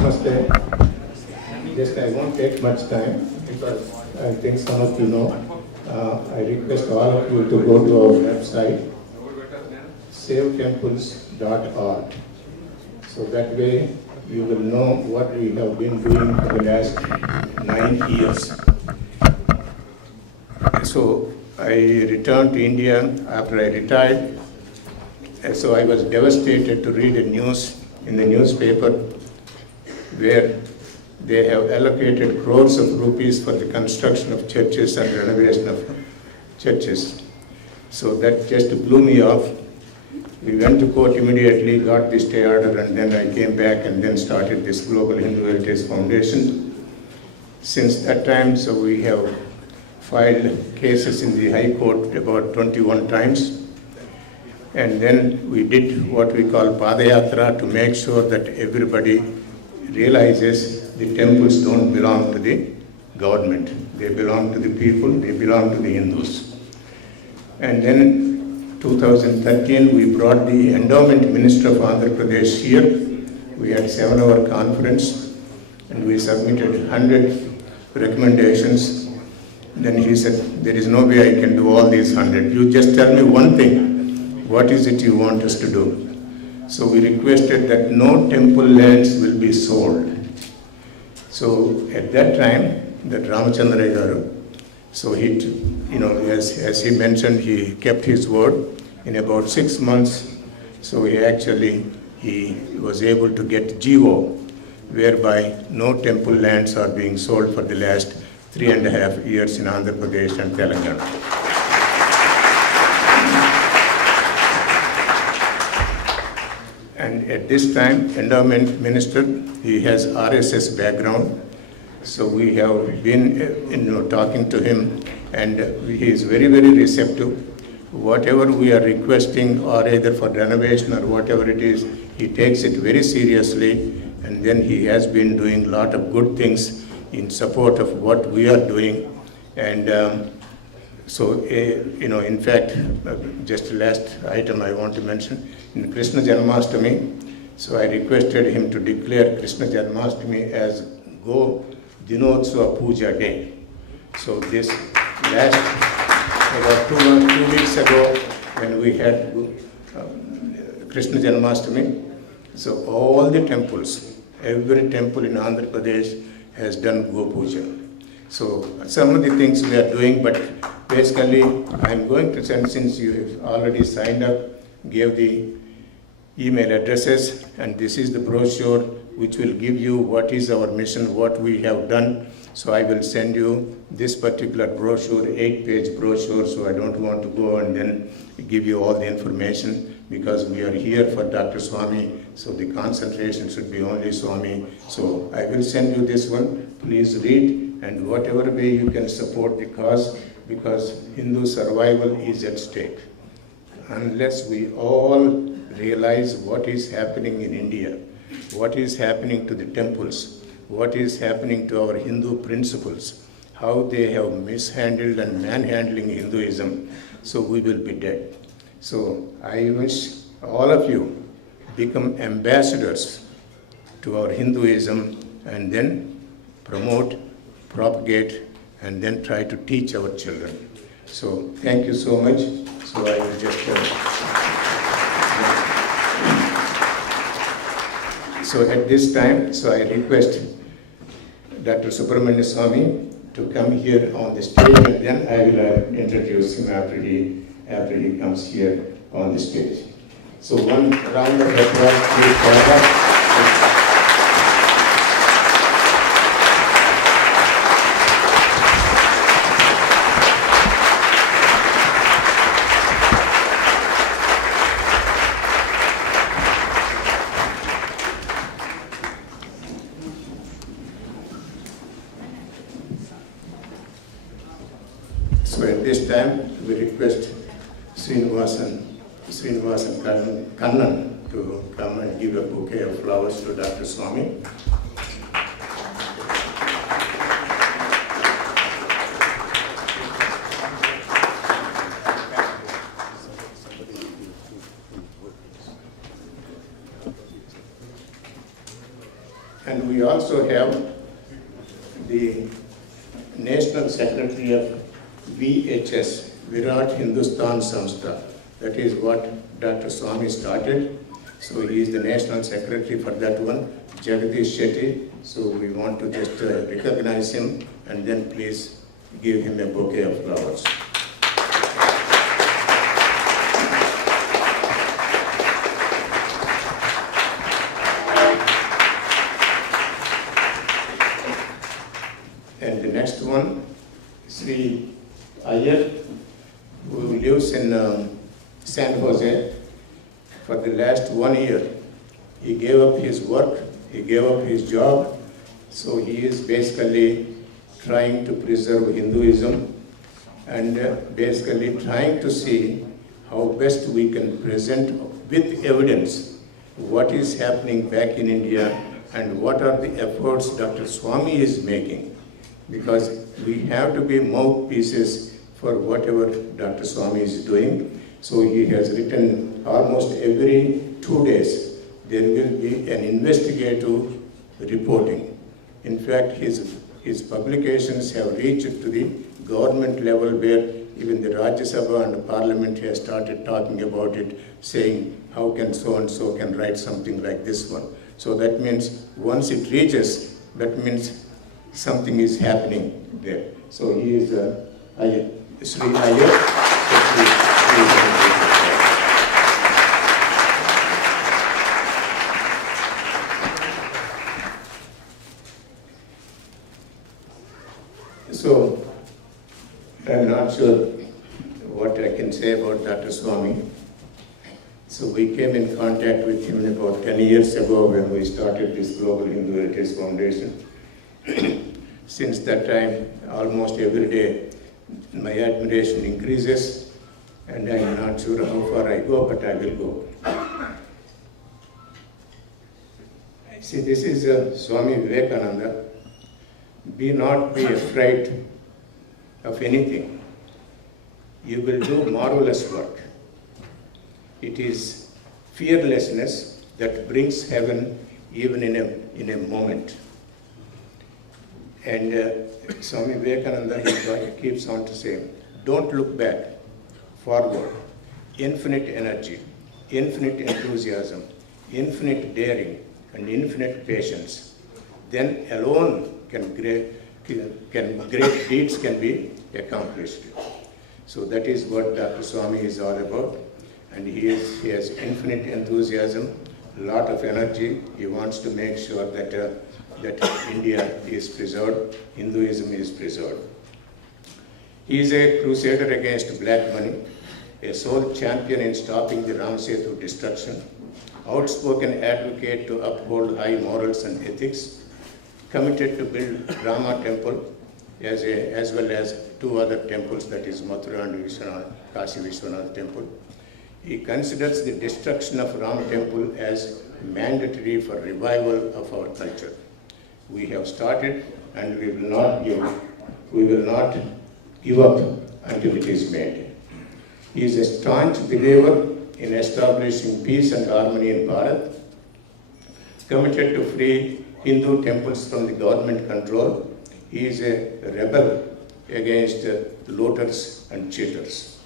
Namaste. Just I won't take much time because I think some of you know. I request all of you to go to our website, savetemples.org. So that way you will know what we have been doing for the last 9 years. So I returned to India after I retired. So I was devastated to read news in the newspaper where they have allocated crores of rupees for the construction of churches and renovation of churches. So that just blew me off. We went to court immediately, got the stay order, and then I came back and then started this Global Hindu Heritage Foundation. Since that time, so we have filed cases in the High Court about 21 times. And then we did what we call Padayatra to make sure that everybody realizes the temples don't belong to the government. They belong to the people, they belong to the Hindus. And then 2013, we brought the endowment minister of Andhra Pradesh here. We had a 7-hour conference and we submitted 100 recommendations. Then he said, there is no way I can do all these 100. You just tell me one thing. What is it you want us to do? So we requested that no temple lands will be sold. So at that time, that Ramachandra Garu, so he, as he mentioned, he kept his word. In about 6 months, so he was able to get GO, whereby no temple lands are being sold for the last 3.5 years in Andhra Pradesh and Telangana. And at this time, endowment minister, he has RSS background. So we have been talking to him, and he is very, very receptive. Whatever we are requesting, or either for renovation or whatever it is, he takes it very seriously. And then he has been doing a lot of good things in support of what we are doing. And in fact, just last item I want to mention, in Krishna Janmashtami, so I requested him to declare Krishna Janmashtami as Go Dinotsava Puja Day. So this last, about 2 weeks ago, when we had Krishna Janmashtami, so all the temples, every temple in Andhra Pradesh has done Go Puja. So some of the things we are doing, but basically I'm going to send, since you have already signed up, gave the email addresses, and this is the brochure which will give you what is our mission, what we have done. So I will send you this particular brochure, 8-page brochure, so I don't want to go and then give you all the information, because we are here for Dr. Swamy, so the concentration should be only Swamy. So I will send you this one. Please read, and whatever way you can support the cause, because Hindu survival is at stake. Unless we all realize what is happening in India, what is happening to the temples, what is happening to our Hindu principles, how they have mishandled and manhandling Hinduism, so we will be dead. So I wish all of you become ambassadors to our Hinduism, and then promote, propagate, and then try to teach our children. So thank you so much. So I will just so at this time, so I request Dr. Subramanian Swamy to come here on the stage, and then I will introduce him after he comes here on the stage. So one round of applause, please, for that. So at this time, we request Srinivasan Kannan to come and give a bouquet of flowers to Dr. Swamy. And we also have the National Secretary of VHS, Virat Hindustan Samstha. That is what Dr. Swamy started. So he is the National Secretary for that one, Jagadish Shetty. So we want to just recognize him and then please give him a bouquet of flowers. And the next one, Sri Iyer, who lives in San Jose. For the last 1 year, he gave up his work, he gave up his job, so he is basically trying to preserve Hinduism and basically trying to see how best we can present with evidence what is happening back in India and what are the efforts Dr. Swamy is making, because we have to be mouthpieces for whatever Dr. Swamy is doing. So he has written almost every 2 days there will be an investigative reporting. In fact, his publications have reached to the government level where even the Rajya Sabha and the Parliament has started talking about it, saying how can so and so can write something like this one. So that means once it reaches, that means something is happening there. So he is Sri Iyer. So, I'm not sure what I can say about Dr. Swamy. So we came in contact with him about 10 years ago when we started this Global Hindu Heritage Foundation. Since that time, almost every day, my admiration increases, and I'm not sure how far I go, but I will go. See, this is Swami Vivekananda. Be not be afraid of anything. You will do marvelous work. It is fearlessness that brings heaven even in a moment. And Swami Vivekananda he keeps on to say, don't look back, forward. Infinite energy, infinite enthusiasm, infinite daring, and infinite patience. Then alone great deeds can be accomplished. So that is what Dr. Swamy is all about. And he has infinite enthusiasm, a lot of energy. He wants to make sure that India is preserved, Hinduism is preserved. He is a crusader against black money, a sole champion in stopping the Ram Setu destruction, outspoken advocate to uphold high morals and ethics, committed to build Rama temple as well as 2 other temples, that is Mathura and Kashi Vishwanath temple. He considers the destruction of Ram temple as mandatory for revival of our culture. We have started and we will not give up until it is made. He is a staunch believer in establishing peace and harmony in Bharat, committed to free Hindu temples from the government control. He is a rebel against looters and cheaters.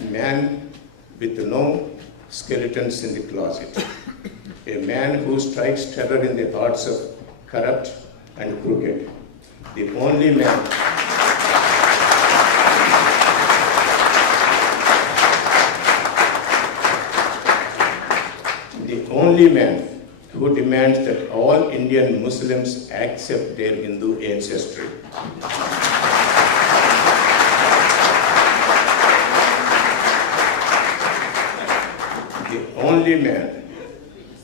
A man with no skeletons in the closet. A man who strikes terror in the hearts of corrupt and crooked. The only man who demands that all Indian Muslims accept their Hindu ancestry. The only man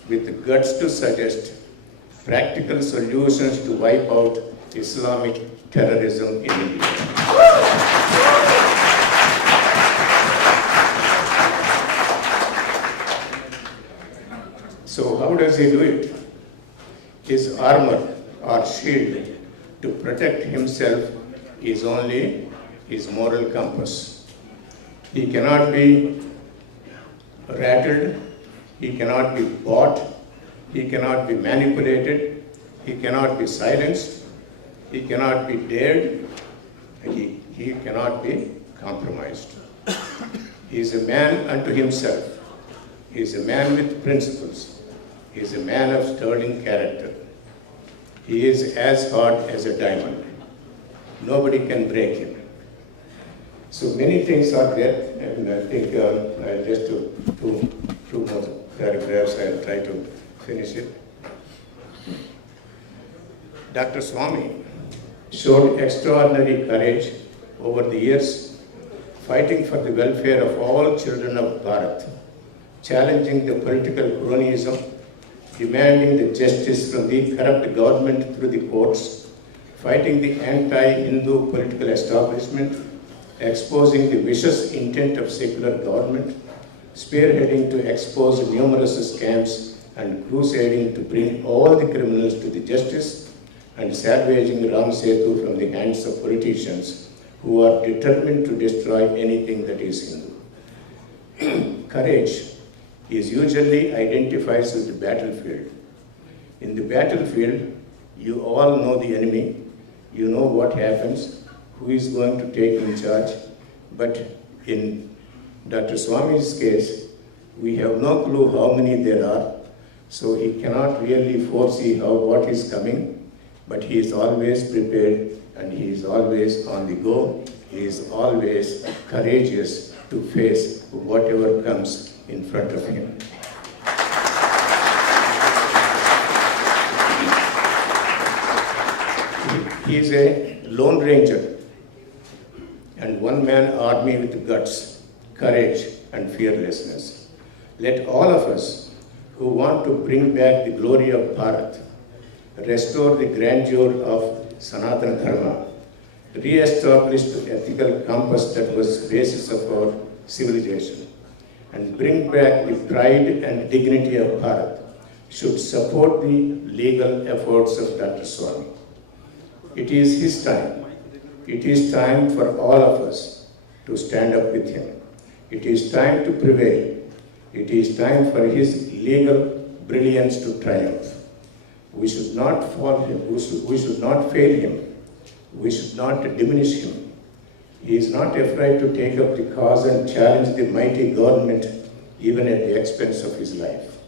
with the guts to suggest practical solutions to wipe out Islamic terrorism in India. So how does he do it? His armor or shield to protect himself is only his moral compass. He cannot be rattled, he cannot be bought, He cannot be manipulated. He cannot be silenced. He cannot be dared. He cannot be compromised. He is a man unto himself. He is a man with principles. He is a man of sterling character. He is as hard as a diamond. Nobody can break him. So many things are there, and I think I'll just do two more paragraphs. I'll try to finish it. Dr. Swamy showed extraordinary courage over the years, fighting for the welfare of all children of Bharat, challenging the political cronyism, demanding the justice from the corrupt government through the courts, fighting the anti-Hindu political establishment, exposing the vicious intent of secular government, spearheading to expose numerous scams, and crusading to bring all the criminals to the justice, and salvaging Ram Setu from the hands of politicians who are determined to destroy anything that is Hindu. Courage is usually identified as the battlefield. In the battlefield, you all know the enemy, you know what happens, who is going to take in charge, but in Dr. Swamy's case, we have no clue how many there are, so he cannot really foresee what is coming, but he is always prepared and he is always on the go. He is always courageous to face whatever comes in front of him. He is a lone ranger and one-man army with guts, courage, and fearlessness. Let all of us who want to bring back the glory of Bharat, restore the grandeur of Sanatana Dharma, re-establish the ethical compass that was the basis of our civilization, and bring back the pride and dignity of Bharat, should support the legal efforts of Dr. Swamy. It is his time. It is time for all of us to stand up with him. It is time to prevail. It is time for his legal brilliance to triumph. We should not fall him. We should not fail him. We should not diminish him. He is not afraid to take up the cause and challenge the mighty government even at the expense of his life.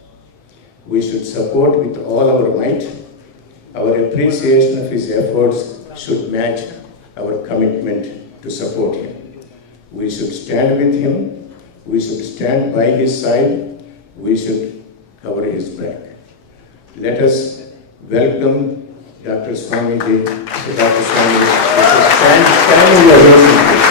We should support with all our might. Our appreciation of his efforts should match our commitment to support him. We should stand with him. We should stand by his side. We should cover his back. Let us welcome Dr. Swamy ji. Dr. Swamy, stand in your room, please.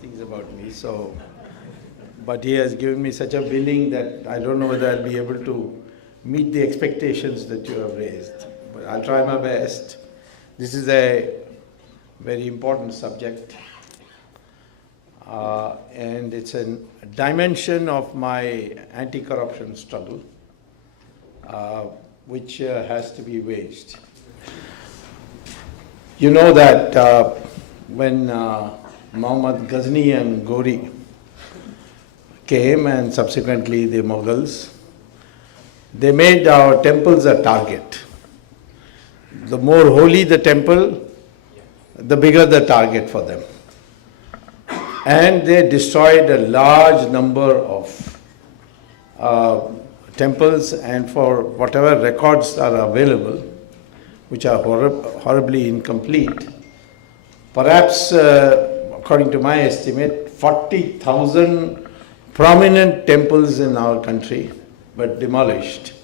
Things about me, so, but he has given me such a billing that I don't know whether I'll be able to meet the expectations that you have raised, but I'll try my best. This is a very important subject, and it's a dimension of my anti-corruption struggle, which has to be waged. You know that when Muhammad Ghazni and Ghori came, and subsequently the Mughals, they made our temples a target. The more holy the temple, the bigger the target for them. And they destroyed a large number of temples, and for whatever records are available, which are horribly incomplete, perhaps according to my estimate, 40,000 prominent temples in our country were demolished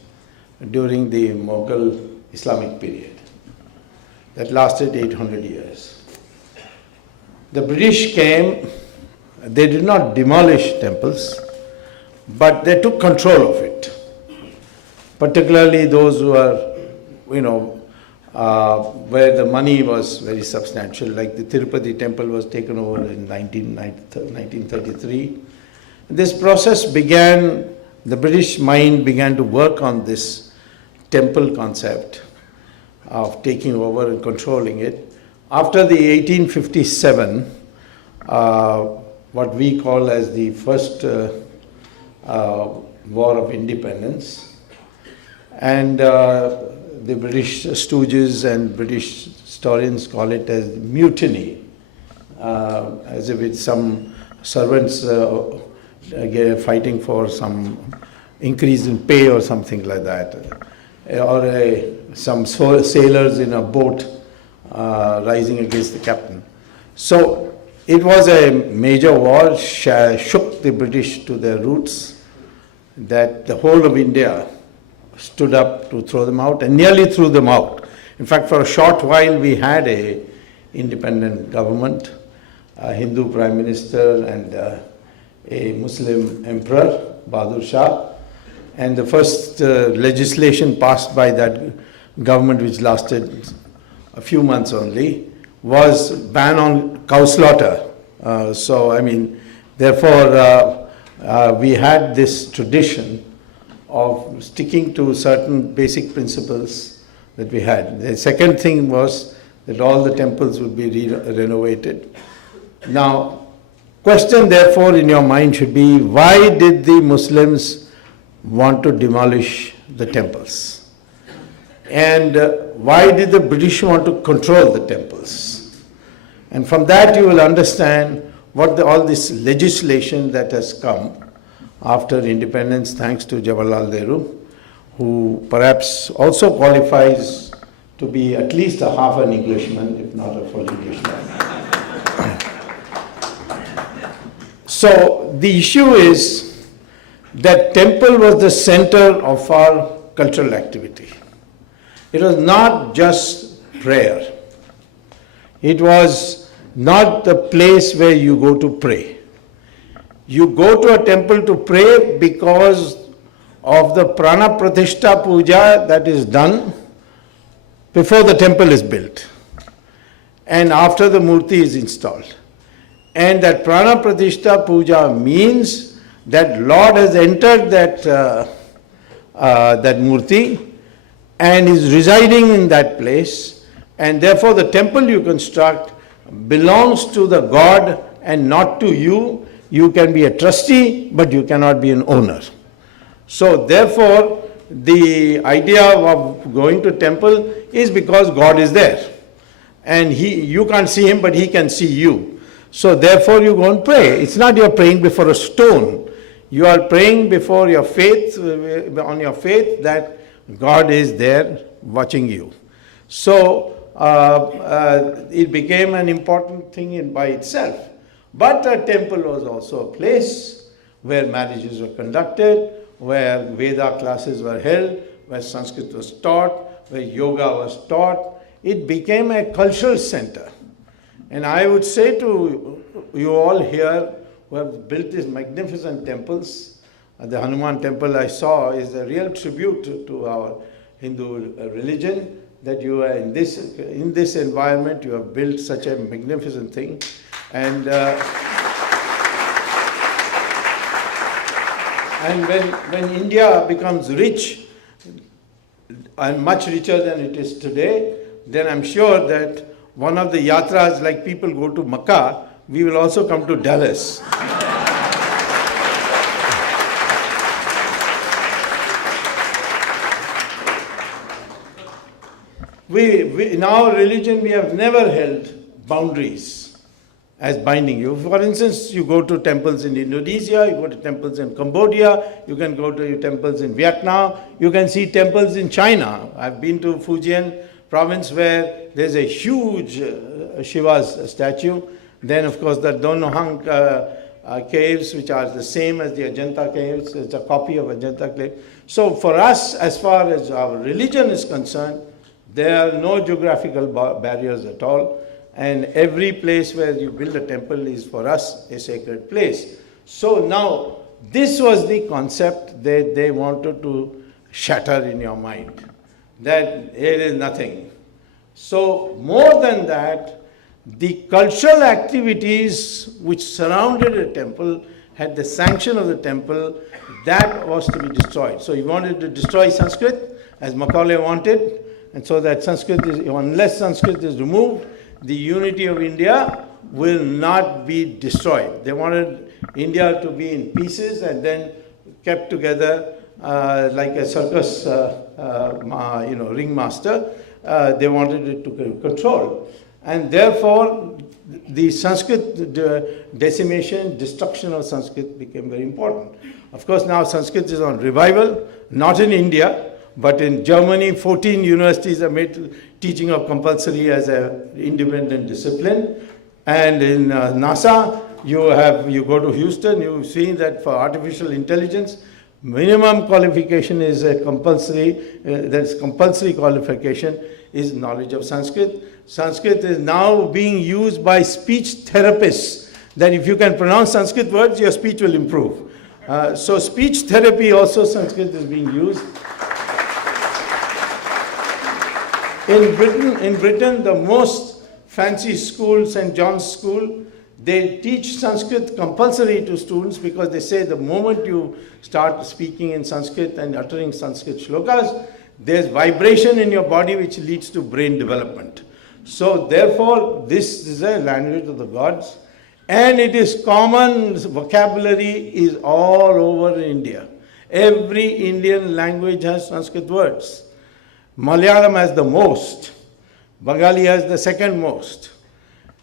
during the Mughal Islamic period. That lasted 800 years. The British came, they did not demolish temples, but they took control of it. Particularly those who are, where the money was very substantial, like the Tirupati temple was taken over in 1933 This process began, the British mind began to work on this temple concept of taking over and controlling it. After the 1857, what we call as the first War of Independence, and the British stooges and British historians call it as mutiny, as if it's some servants fighting for some increase in pay or something like that, or some sailors in a boat rising against the captain. So it was a major war, shook the British to their roots, that the whole of India stood up to throw them out and nearly threw them out. In fact, for a short while we had a independent government, a Hindu prime minister and a Muslim emperor, Bahadur Shah, and the first legislation passed by that government, which lasted a few months only, was ban on cow slaughter. Therefore we had this tradition of sticking to certain basic principles that we had. The second thing was that all the temples would be renovated. Now, question therefore in your mind should be, why did the Muslims want to demolish the temples? And why did the British want to control the temples? And from that you will understand what all this legislation that has come after independence, thanks to Jawaharlal Nehru, who perhaps also qualifies to be at least a half an Englishman, if not a full Englishman. So the issue is that temple was the center of our cultural activity. It was not just prayer. It was not the place where you go to pray. You go to a temple to pray because of the prana pratishtha puja that is done before the temple is built and after the murti is installed. And that prana pratishtha puja means that Lord has entered that murti and is residing in that place, and therefore the temple you construct belongs to the God and not to you. You can be a trustee, but you cannot be an owner. So therefore, the idea of going to temple is because God is there. And you can't see him, but he can see you. So therefore you go and pray. It's not you're praying before a stone. You are praying before your faith, on your faith that God is there watching you. So it became an important thing by itself. But a temple was also a place where marriages were conducted, where Veda classes were held, where Sanskrit was taught, where yoga was taught. It became a cultural center. And I would say to you all here who have built these magnificent temples, the Hanuman temple I saw is a real tribute to our Hindu religion, that you are in this environment, you have built such a magnificent thing. And when India becomes rich, and much richer than it is today, then I'm sure that one of the yatras, like people go to Makkah, we will also come to Dallas. In our religion, we have never held boundaries as binding you. For instance, you go to temples in Indonesia, you go to temples in Cambodia, you can go to temples in Vietnam, you can see temples in China. I've been to Fujian province where there's a huge Shiva's statue. Then, of course, the Donohang caves, which are the same as the Ajanta caves. It's a copy of Ajanta cave. So for us, as far as our religion is concerned, there are no geographical barriers at all. And every place where you build a temple is for us a sacred place. So now, this was the concept that they wanted to shatter in your mind, that here is nothing. So more than that, the cultural activities which surrounded a temple had the sanction of the temple, that was to be destroyed. So he wanted to destroy Sanskrit, as Macaulay wanted, and so that Sanskrit is, unless Sanskrit is removed, the unity of India will not be destroyed. They wanted India to be in pieces and then kept together like a circus ringmaster. They wanted it to control. And therefore, the Sanskrit decimation, destruction of Sanskrit became very important. Of course, now Sanskrit is on revival, not in India, but in Germany, 14 universities have made teaching of compulsory as an independent discipline. And in NASA, you go to Houston, you've seen that for artificial intelligence, minimum qualification is a compulsory, that's compulsory qualification is knowledge of Sanskrit. Sanskrit is now being used by speech therapists, that if you can pronounce Sanskrit words, your speech will improve. So speech therapy also, Sanskrit is being used. In Britain, the most fancy school, St. John's School, they teach Sanskrit compulsory to students because they say the moment you start speaking in Sanskrit and uttering Sanskrit shlokas, there's vibration in your body which leads to brain development. So therefore, this is a language of the gods, and it is common, vocabulary is all over India. Every Indian language has Sanskrit words. Malayalam has the most. Bengali has the second most.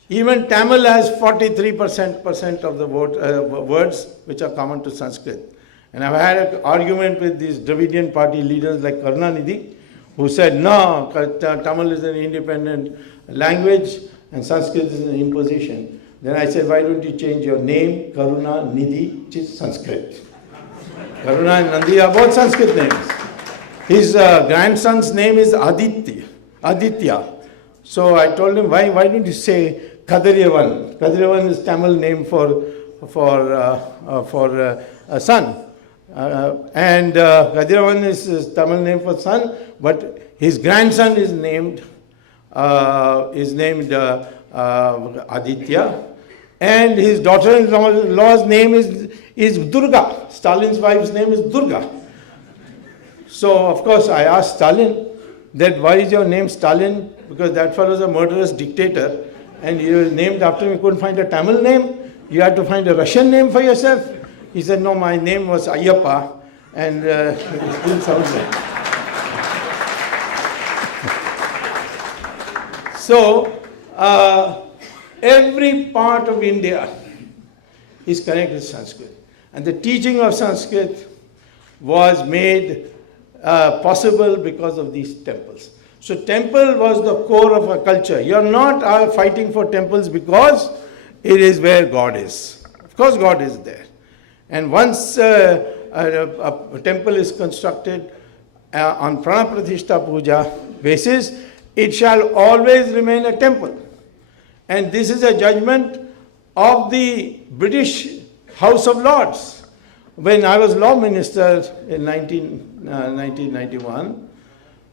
Even Tamil has 43% of the words which are common to Sanskrit. And I've had an argument with these Dravidian party leaders like Karunanidhi, who said, no, Tamil is an independent language and Sanskrit is an imposition. Then I said, why don't you change your name, Karunanidhi, which is Sanskrit. Karuna and Nandi are both Sanskrit names. His grandson's name is Aditya. So I told him, why don't you say Kadiryavan? Kadiryavan is Tamil name for a son. And Kadiryavan is Tamil name for son, but his grandson is named Aditya. And his daughter-in-law's name is Durga. Stalin's wife's name is Durga. So, of course, I asked Stalin that why is your name Stalin? Because that fellow is a murderous dictator and he was named after him. You couldn't find a Tamil name. You had to find a Russian name for yourself. He said, no, my name was Ayyappa, and it didn't sound right. So, every part of India is connected with Sanskrit. And the teaching of Sanskrit was made possible because of these temples. So temple was the core of a culture. You're not fighting for temples because it is where God is. Of course God is there. And once a temple is constructed on Prana-Pratishtha Puja basis, it shall always remain a temple. And this is a judgment of the British House of Lords. When I was law minister in 1991,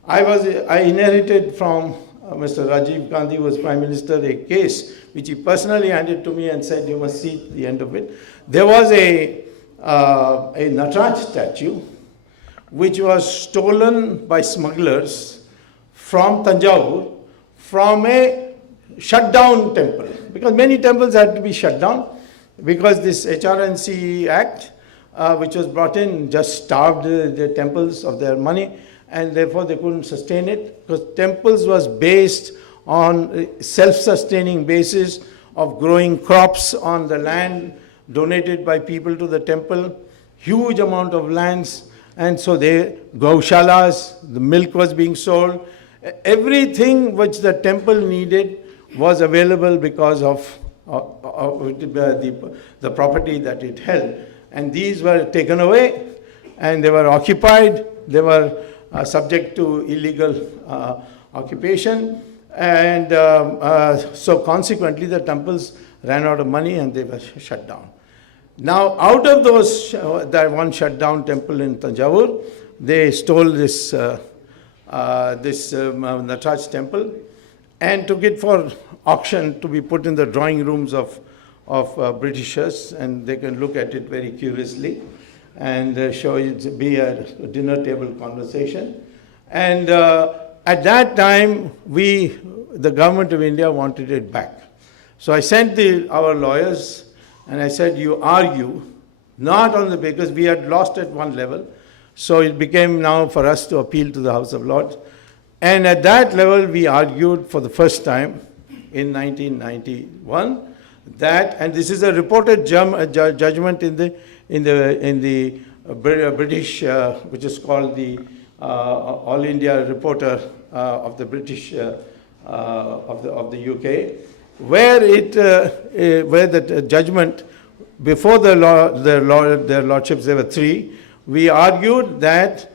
I inherited from Mr. Rajiv Gandhi, who was Prime Minister, a case which he personally handed to me and said, you must see the end of it. There was a Nataraj statue which was stolen by smugglers from Tanjavur from a shut down temple. Because many temples had to be shut down because this HRNC Act which was brought in just starved the temples of their money, and therefore they couldn't sustain it, because temples was based on self-sustaining basis of growing crops on the land donated by people to the temple, huge amount of lands, and so they gaushalas, the milk was being sold, everything which the temple needed was available because of the property that it held. And these were taken away and they were occupied, they were subject to illegal occupation, and so consequently the temples ran out of money and they were shut down. Now out of those, that one shut down temple in Tanjavur, they stole this Nataraj temple and took it for auction to be put in the drawing rooms of of Britishers, and they can look at it very curiously and show it to be a dinner table conversation. And at that time, the government of India wanted it back. So I sent our lawyers and I said, you argue, not on the, because we had lost at one level, so it became now for us to appeal to the House of Lords. And at that level, we argued for the first time in 1991 that, and this is a reported judgment in the British, which is called the All India Reporter of the British of the UK, where the judgment before their lordships, there were three. We argued that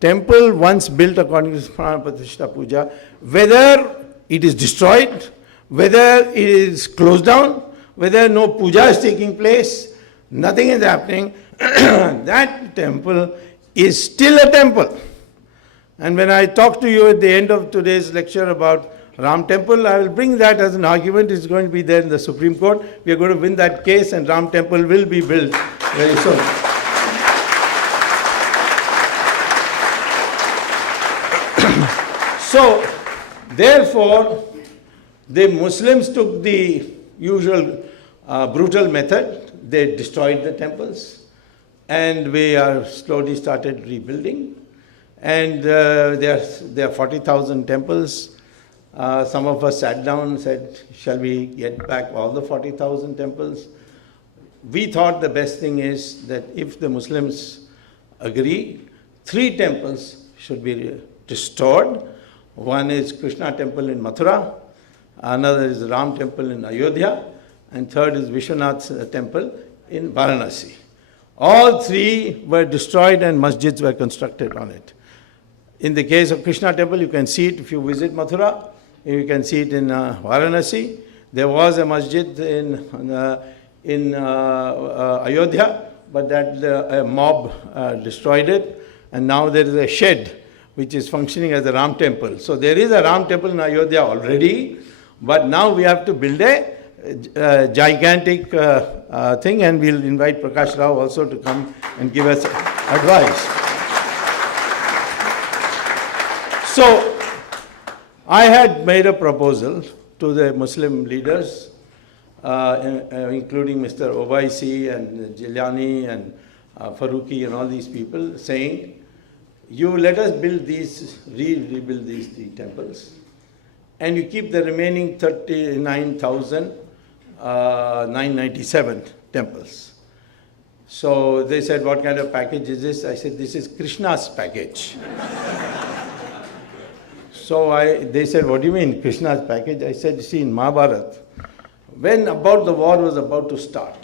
temple once built according to Prana Pratishtha Puja, whether it is destroyed, whether it is closed down, whether no puja is taking place, nothing is happening, that temple is still a temple. And when I talk to you at the end of today's lecture about Ram Temple, I will bring that as an argument. It's going to be there in the Supreme Court. We are going to win that case and Ram Temple will be built very soon. So, therefore, the Muslims took the usual brutal method. They destroyed the temples and we are slowly started rebuilding. And there are 40,000 temples. Some of us sat down and said, shall we get back all the 40,000 temples? We thought the best thing is that if the Muslims agree, 3 temples should be restored. One is Krishna temple in Mathura, another is Ram temple in Ayodhya, and third is Vishwanath temple in Varanasi. All 3 were destroyed and masjids were constructed on it. In the case of Krishna temple, you can see it if you visit Mathura. You can see it in Varanasi. There was a masjid in Ayodhya, but that a mob destroyed it. And now there is a shed which is functioning as a Ram temple. So there is a Ram temple in Ayodhya already, but now we have to build a gigantic thing, and we'll invite Prakash Rao also to come and give us advice. So, I had made a proposal to the Muslim leaders, including Mr. Owaisi and Jilani and Faruqi and all these people, saying, you let us build these, rebuild these 3 temples, and you keep the remaining 39,997 temples. So they said, what kind of package is this? I said, this is Krishna's package. So they said, what do you mean, Krishna's package? I said, see, in Mahabharata, when the war was about to start,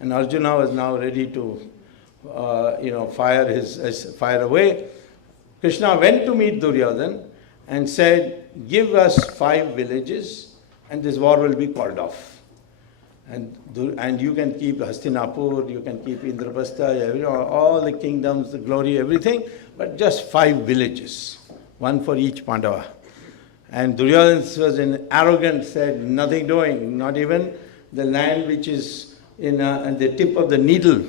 and Arjuna was now ready to fire away, Krishna went to meet Duryodhana and said, give us 5 villages and this war will be called off. And you can keep Hastinapur, you can keep Indraprastha, all the kingdoms, the glory, everything, but just 5 villages, one for each Pandava. And Duryodhana was arrogant, said, nothing doing, not even the land which is at the tip of the needle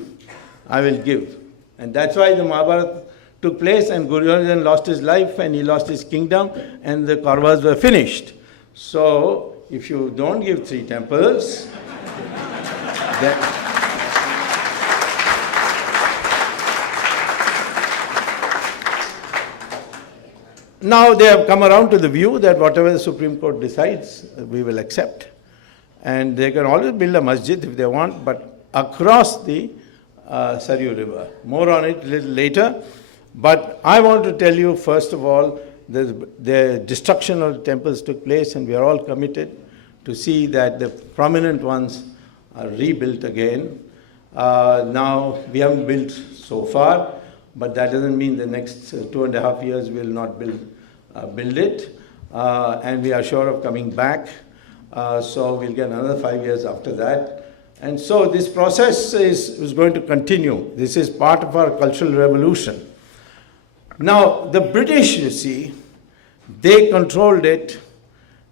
I will give. And that's why the Mahabharata took place, and Duryodhana lost his life and he lost his kingdom and the Kauravas were finished. So, if you don't give 3 temples, then now they have come around to the view that whatever the Supreme Court decides, we will accept. And they can always build a masjid if they want, but across the Saryu River. More on it a little later. But I want to tell you, first of all, the destruction of the temples took place, and we are all committed to see that the prominent ones are rebuilt again. Now, we haven't built so far, but that doesn't mean the next 2.5 years we will not build it. And we are sure of coming back. So we'll get another 5 years after that. And so this process is going to continue. This is part of our cultural revolution. Now, the British, you see, they controlled it.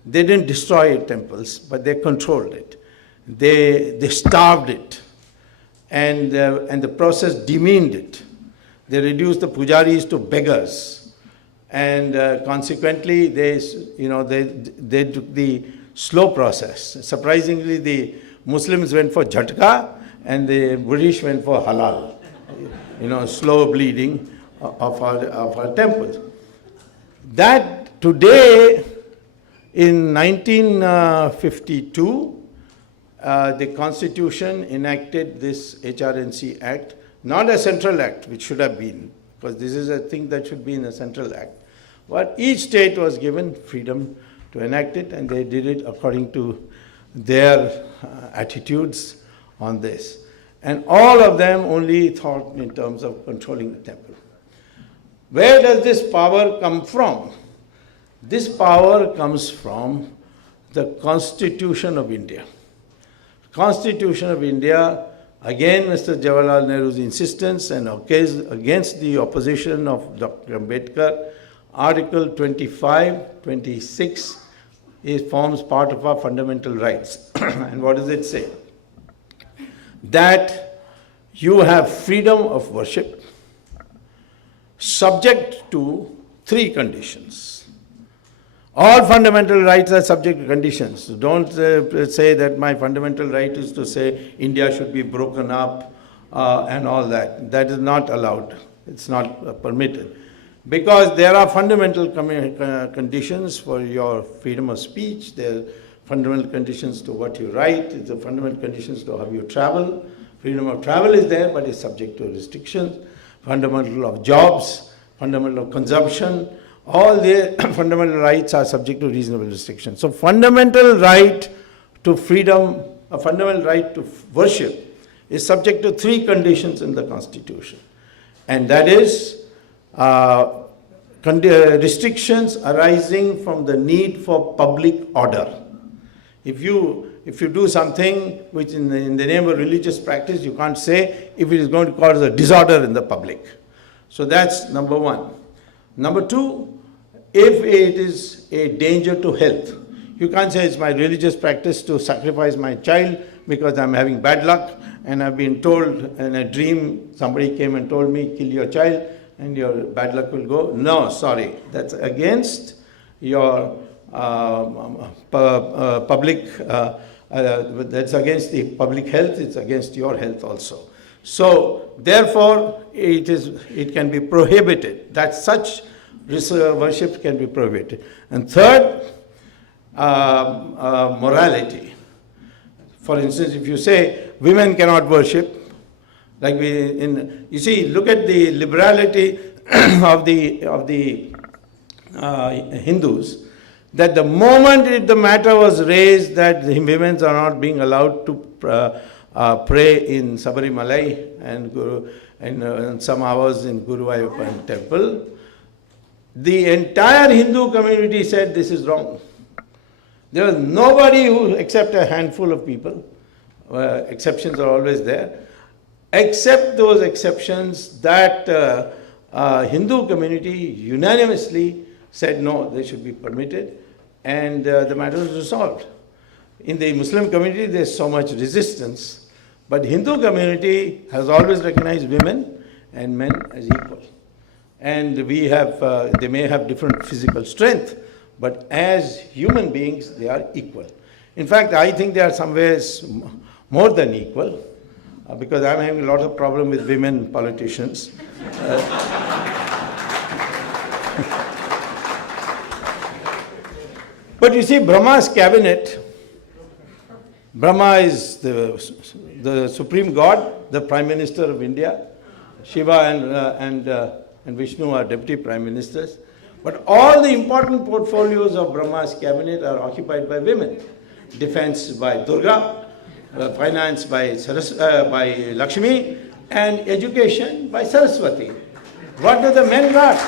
They didn't destroy temples, but they controlled it. they starved it, and the process demeaned it. They reduced the pujaris to beggars, and consequently they took the slow process. Surprisingly, the Muslims went for jhatka and the British went for halal, slow bleeding of our temples. That today, in 1952, the Constitution enacted this HRNC Act, not a central act, which should have been, because this is a thing that should be in a central act. But each state was given freedom to enact it, and they did it according to their attitudes on this. And all of them only thought in terms of controlling the temple. Where does this power come from? This power comes from the Constitution of India. Constitution of India, again Mr. Jawaharlal Nehru's insistence and against the opposition of Dr. Ambedkar, Article 25, 26 forms part of our fundamental rights. And what does it say? That you have freedom of worship subject to 3 conditions. All fundamental rights are subject to conditions. Don't say that my fundamental right is to say India should be broken up and all that. That is not allowed. It's not permitted. Because there are fundamental conditions for your freedom of speech. There are fundamental conditions to what you write. It's the fundamental conditions to how you travel. Freedom of travel is there, but it's subject to restrictions. Fundamental of jobs, fundamental of consumption. All the fundamental rights are subject to reasonable restrictions. So fundamental right to freedom, a fundamental right to worship is subject to 3 conditions in the Constitution. And that is restrictions arising from the need for public order. If you do something which in the name of religious practice, you can't say if it is going to cause a disorder in the public. So that's number 1. Number 2, if it is a danger to health, you can't say it's my religious practice to sacrifice my child because I'm having bad luck and I've been told in a dream, somebody came and told me, kill your child and your bad luck will go. No, sorry, that's against your public, that's against the public health, it's against your health also. So, therefore, it can be prohibited, that such worship can be prohibited. And third, morality. For instance, if you say women cannot worship, like you see, look at the liberality of the Hindus, that the moment the matter was raised that the women are not being allowed to pray in Sabarimalai and some hours in Guruvayurappan temple, the entire Hindu community said this is wrong. There was nobody who, except a handful of people, exceptions are always there, except those exceptions that Hindu community unanimously said no, they should be permitted, and the matter was resolved. In the Muslim community, there's so much resistance, but Hindu community has always recognized women and men as equal. And we have, they may have different physical strength, but as human beings, they are equal. In fact, I think they are some ways more than equal, because I'm having a lot of problem with women politicians. But you see, Brahma's cabinet, Brahma is the supreme god, the Prime Minister of India. Shiva and Vishnu are deputy prime ministers. But all the important portfolios of Brahma's cabinet are occupied by women. Defense by Durga, finance by Lakshmi, and education by Saraswati. What do the men got?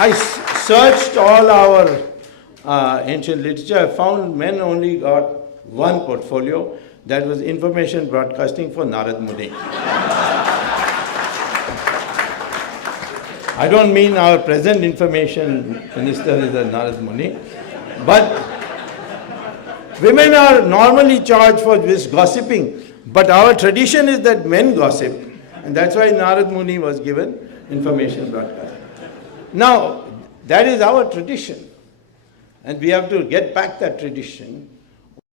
I searched all our ancient literature. I found men only got one portfolio. That was information broadcasting for Narad Muni. I don't mean our present information minister is a Narad Muni, but Women are normally charged for this gossiping, but our tradition is that men gossip, and that's why Narad Muni was given information broadcast. Now, that is our tradition, and we have to get back that tradition.